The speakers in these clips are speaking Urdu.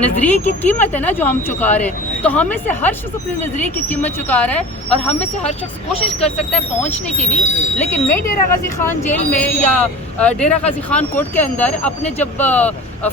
نظریے کی قیمت ہے نا جو ہم چکا رہے ہیں. تو ہم میں سے ہر شخص اپنے نظریے کی قیمت چکا رہا ہے اور ہم میں سے ہر شخص کوشش کر سکتا ہے پہنچنے کی بھی. لیکن میں ڈیرہ غازی خان جیل میں یا ڈیرہ غازی خان کورٹ کے اندر اپنے جب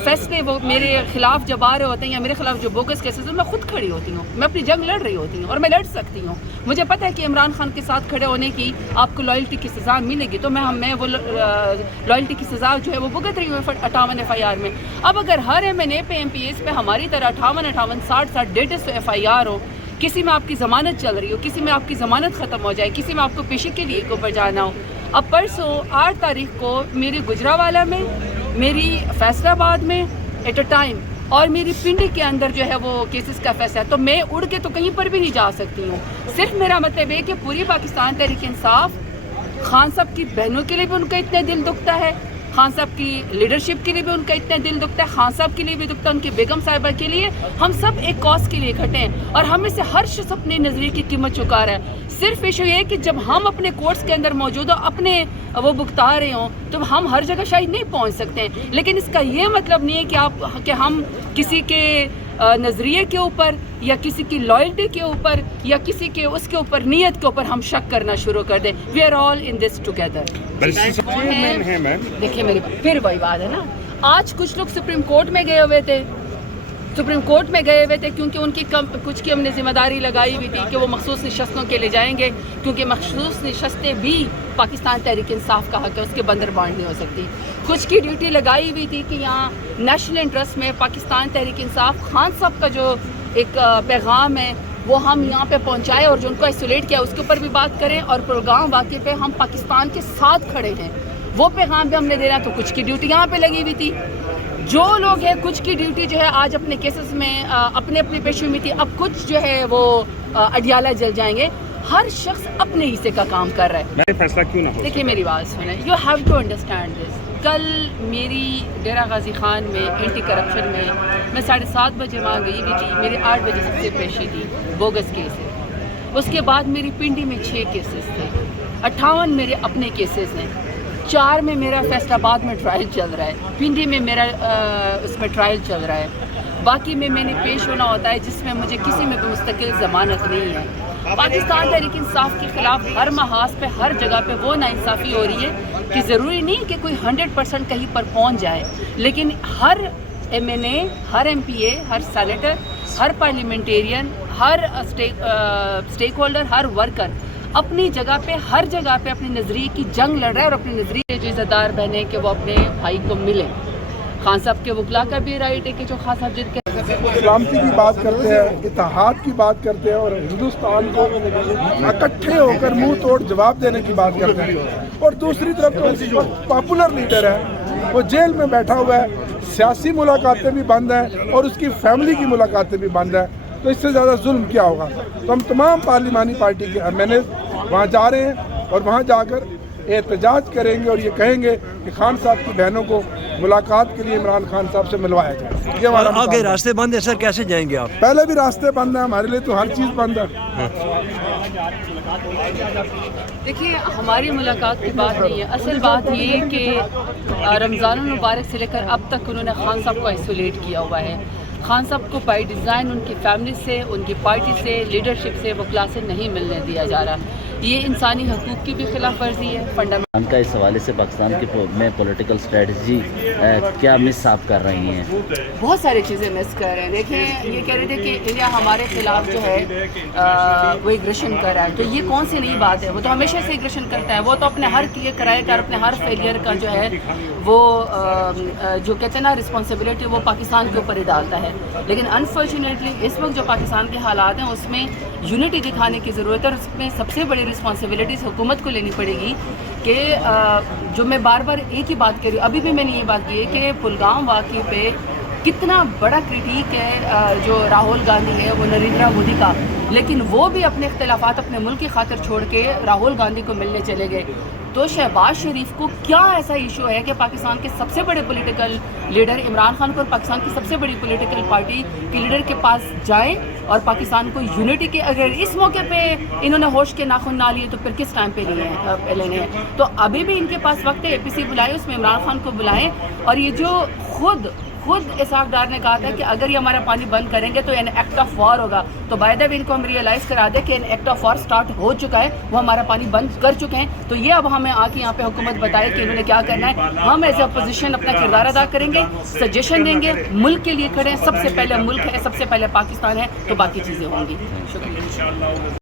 فیصلے وہ میرے خلاف جب آ رہے ہوتے ہیں یا میرے خلاف جو بوگس کیسز ہیں میں خود کھڑی ہوتی ہوں, میں اپنی جنگ لڑ رہی ہوتی ہوں اور میں لڑ سکتی ہوں. مجھے پتہ ہے کہ عمران خان کے ساتھ کھڑے ہونے کی آپ کو لائلٹی کی سزا ملے گی, تو میں وہ لائلٹی کی سزا جو ہے وہ بھگت رہی ہوں 58 FIR میں. اب اگر ہر MNA پہ MPAs پہ ہماری طرح 58 60 150 FIR ہو, کسی میں آپ کی ضمانت چل رہی ہو, کسی میں آپ کی ضمانت ختم ہو جائے, کسی میں آپ کو پیشے کے لیے اوپر جانا ہو. اب پرسوں 8 تاریخ کو میری گجرانوالہ میں, میری فیصل آباد میں ایٹ اے ٹائم اور میری پنڈی کے اندر جو ہے وہ کیسز کا فیصلہ ہے. تو میں اڑ کے تو کہیں پر بھی نہیں جا سکتی ہوں. صرف میرا مطلب ہے کہ پوری پاکستان تحریک انصاف, خان صاحب کی بہنوں کے لیے بھی ان کا اتنا دل دکھتا ہے, خان صاحب کی لیڈرشپ کے لیے بھی ان کا اتنا دل دکھتا ہے, خان صاحب کے لیے بھی دکھتا ہے, ان کی بیگم صاحبہ کے لیے. ہم سب ایک کاز کے لیے کھٹے ہیں اور ہم میں سے ہر شخص اپنے نظریے کی قیمت چکا رہا ہے. صرف ایشو یہ ہے کہ جب ہم اپنے کورٹس کے اندر موجود ہوں, اپنے وہ بھگتا رہے ہوں, تو ہم ہر جگہ شاید نہیں پہنچ سکتے ہیں. لیکن اس کا یہ مطلب نہیں ہے کہ ہم کسی کے نظریے کے اوپر یا کسی کی لائلٹی کے اوپر یا کسی کے اس کے اوپر نیت کے اوپر ہم شک کرنا شروع کر دیں. We are all in this together. دیکھیے میری پھر وہی بات ہے نا, آج کچھ لوگ سپریم کورٹ میں گئے ہوئے تھے, کیونکہ ان کی کچھ کی ہم نے ذمہ داری لگائی ہوئی تھی کہ وہ مخصوص نشستوں کے لے جائیں گے, کیونکہ مخصوص نشستیں بھی پاکستان تحریک انصاف کا حق ہے, اس کے بندر بانٹ نہیں ہو سکتی. کچھ کی ڈیوٹی لگائی ہوئی تھی کہ یہاں نیشنل انٹرسٹ میں پاکستان تحریک انصاف خان صاحب کا جو ایک پیغام ہے وہ ہم یہاں پہ پہنچائے اور جو ان کو آئسولیٹ کیا اس کے اوپر بھی بات کریں, اور پروگرام واقعے پہ ہم پاکستان کے ساتھ کھڑے ہیں وہ پیغام بھی ہم نے دینا. تو کچھ کی ڈیوٹی یہاں پہ لگی ہوئی تھی. جو لوگ ہیں کچھ کی ڈیوٹی جو ہے آج اپنے کیسز میں اپنے پیشوں میں تھی, اب کچھ جو ہے وہ اڈیالہ جل جائیں گے. ہر شخص اپنے حصے کا کام کر رہا ہے. فیصلہ کیوں نہ ہو؟ دیکھیے میری بات سنیں, you have to understand this. کل میری ڈیرہ غازی خان میں اینٹی کرپشن میں 7:30 بجے وہاں گئی بھی تھی. میری 8 بجے سب سے پیشی تھی بوگس کیس. اس کے بعد میری پنڈی میں 6 کیسز تھے, 58 میرے اپنے کیسز ہیں. 4 میں میرا فیصل آباد میں ٹرائل چل رہا ہے, پنڈی میں میرا اس میں ٹرائل چل رہا ہے. باقی میں نے پیش ہونا ہوتا ہے جس میں مجھے کسی میں بھی مستقل ضمانت نہیں ہے. پاکستان تحریک انصاف کے خلاف ہر محاذ پہ ہر جگہ پہ وہ ناانصافی ہو رہی ہے کہ ضروری نہیں کہ کوئی 100% کہیں پر پہنچ جائے, لیکن ہر MNA, ہر MPA, ہر سینیٹر, ہر پارلیمنٹیرین, ہر اسٹیک ہولڈر, ہر ورکر اپنی جگہ پہ ہر جگہ پہ اپنے نظریے کی جنگ لڑ رہا ہے. اور اپنے نظریے جو عزت دار بہنے کہ وہ اپنے بھائی کو ملے. خان صاحب کے وکلا کا بھی رائٹ ہے کہ جو خان صاحب جیت کے سلامتی کی بات کرتے ہیں, اتحاد کی بات کرتے ہیں اور ہندوستان کو اکٹھے ہو کر منہ توڑ جواب دینے کی بات کرتے ہیں. اور دوسری طرف تو پاپولر لیڈر ہے وہ جیل میں بیٹھا ہوا ہے, سیاسی ملاقاتیں بھی بند ہیں اور اس کی فیملی کی ملاقاتیں بھی بند ہیں. تو اس سے زیادہ ظلم کیا ہوگا؟ تو ہم تمام پارلیمانی پارٹی کے MNA وہاں جا رہے ہیں اور وہاں جا کر احتجاج کریں گے اور یہ کہیں گے کہ خان صاحب کی بہنوں کو ملاقات کے لیے عمران خان صاحب سے ملوایا جائے. یہ ہمارا آگے راستے بند ہے سر, کیسے جائیں گے آپ؟ پہلے بھی راستے بند ہیں ہمارے لیے, تو ہر چیز بند ہے. دیکھیے ہماری ملاقات کی بات نہیں ہے, اصل بات یہ کہ رمضان المبارک سے لے کر اب تک انہوں نے خان صاحب کو آئسولیٹ کیا ہوا ہے. خان صاحب کو بائی ڈیزائن ان کی فیملی سے, ان کی پارٹی سے, لیڈرشپ سے, وکلا سے نہیں ملنے دیا جا رہا. یہ انسانی حقوق کی بھی خلاف ورزی ہے. ان کا اس حوالے سے پاکستان کی میں پولیٹیکل اسٹریٹجی کیا مس آپ کر رہی ہیں؟ بہت ساری چیزیں مس کر رہے ہیں. دیکھیں یہ کہہ رہے تھے کہ انڈیا ہمارے خلاف جو ہے وہ ایگریشن کر رہا ہے, تو یہ کون سی نئی بات ہے؟ وہ تو ہمیشہ سے ایگریشن کرتا ہے. وہ تو اپنے ہر کیے کرائے کا, اپنے ہر فیلئر کا جو ہے وہ جو کہتے ہیں نا رسپانسبلٹی وہ پاکستان کے اوپر ہی ڈالتا ہے. لیکن انفارچونیٹلی اس وقت جو پاکستان کے حالات ہیں اس میں یونٹی دکھانے کی ضرورت ہے, اور اس میں سب سے بڑی رسپانسبلٹیز حکومت کو لینی پڑے گی. کہ جو میں بار بار ایک ہی بات کر رہی ہوں, ابھی بھی میں نے یہ بات کی ہے کہ پلگام واقعے پہ کتنا بڑا کرٹیک ہے جو راہل گاندھی ہے وہ نریندرا مودی کا, لیکن وہ بھی اپنے اختلافات اپنے ملک کی خاطر چھوڑ کے راہل گاندھی کو ملنے چلے گئے. تو شہباز شریف کو کیا ایسا ایشو ہے کہ پاکستان کے سب سے بڑے پولیٹیکل لیڈر عمران خان کو اور پاکستان کی سب سے بڑی پولیٹیکل پارٹی کے لیڈر کے پاس جائیں اور پاکستان کو یونٹی کے, اگر اس موقع پہ انہوں نے ہوش کے ناخن نہ لیے تو پھر کس ٹائم پہ لینے ہیں؟ تو ابھی بھی ان کے پاس وقت ہے. APC بلائے, اس میں عمران خان کو بلائیں, اور یہ جو خود خود اسحاق ڈار نے کہا تھا کہ اگر یہ ہمارا پانی بند کریں گے تو این ایکٹ آف وار ہوگا. تو بائی دا وے ان کو ہم ریئلائز کرا دیں کہ an act of war start ہو چکا ہے, وہ ہمارا پانی بند کر چکے ہیں. تو یہ اب ہمیں آ کے یہاں پہ حکومت بتائے کہ انہوں نے کیا کرنا ہے. ہم ایز اے اپوزیشن اپنا کردار ادا کریں گے, سجیشن دیں گے, ملک کے لیے کھڑے ہیں. سب سے پہلے ملک ہے, سب سے پہلے پاکستان ہے, تو باقی چیزیں ہوں گی. شکریہ.